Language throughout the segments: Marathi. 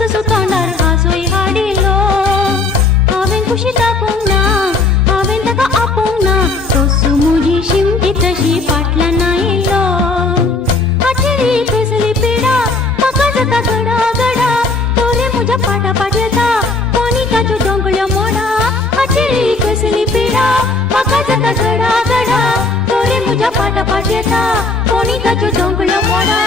तसं तोंडार हासोय हाडिलो हांवें कुशी दाखोवंक ना हांवें ताका आपोवंक ना तसो म्हजी शिमटी तशी फाटल्यान आयलो आचेरी कसली पिडा म्हाका जाता गडा गडा तोरे म्हज्या फाटा फाट येता कोणिकाच्यो दोंगळ्यो मोडा आचेरी कसली पिडा म्हाका जाता गडा गडा तोरे म्हज्या फाटा फाट येता कोणिकाच्यो दोंगळ्यो मोडा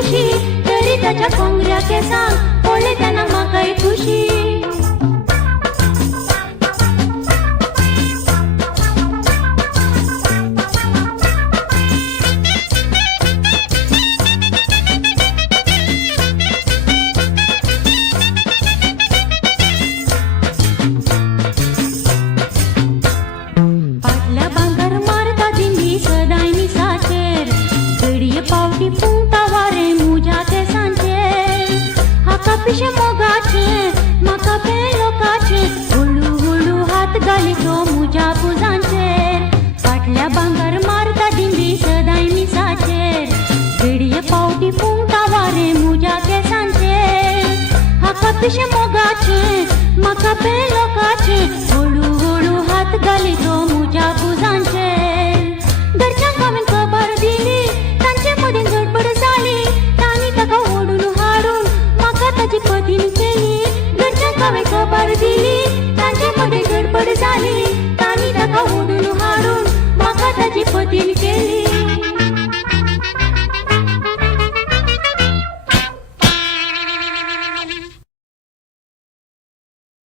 तरी ताच्या कोंगऱ्या केसांक पळय तेन्ना म्हाकाय खुशी फाटल्या भांगर मारता दिंडी सदांय निसाचेर घडये पावटी फुंकता वारें म्हज्या केसांचेर हाका पिशे मोगाचे म्हाका बेलोकाचे हळू हळू हात घालितो म्हज्या पुजांचेर फाटल्या भांगर मारता दिंडी सदांय मिसाचेर घडये पावटी फुंकता वारें म्हज्या केसांचेर हाका पिशे मोगाचे म्हाका बेलोकाचे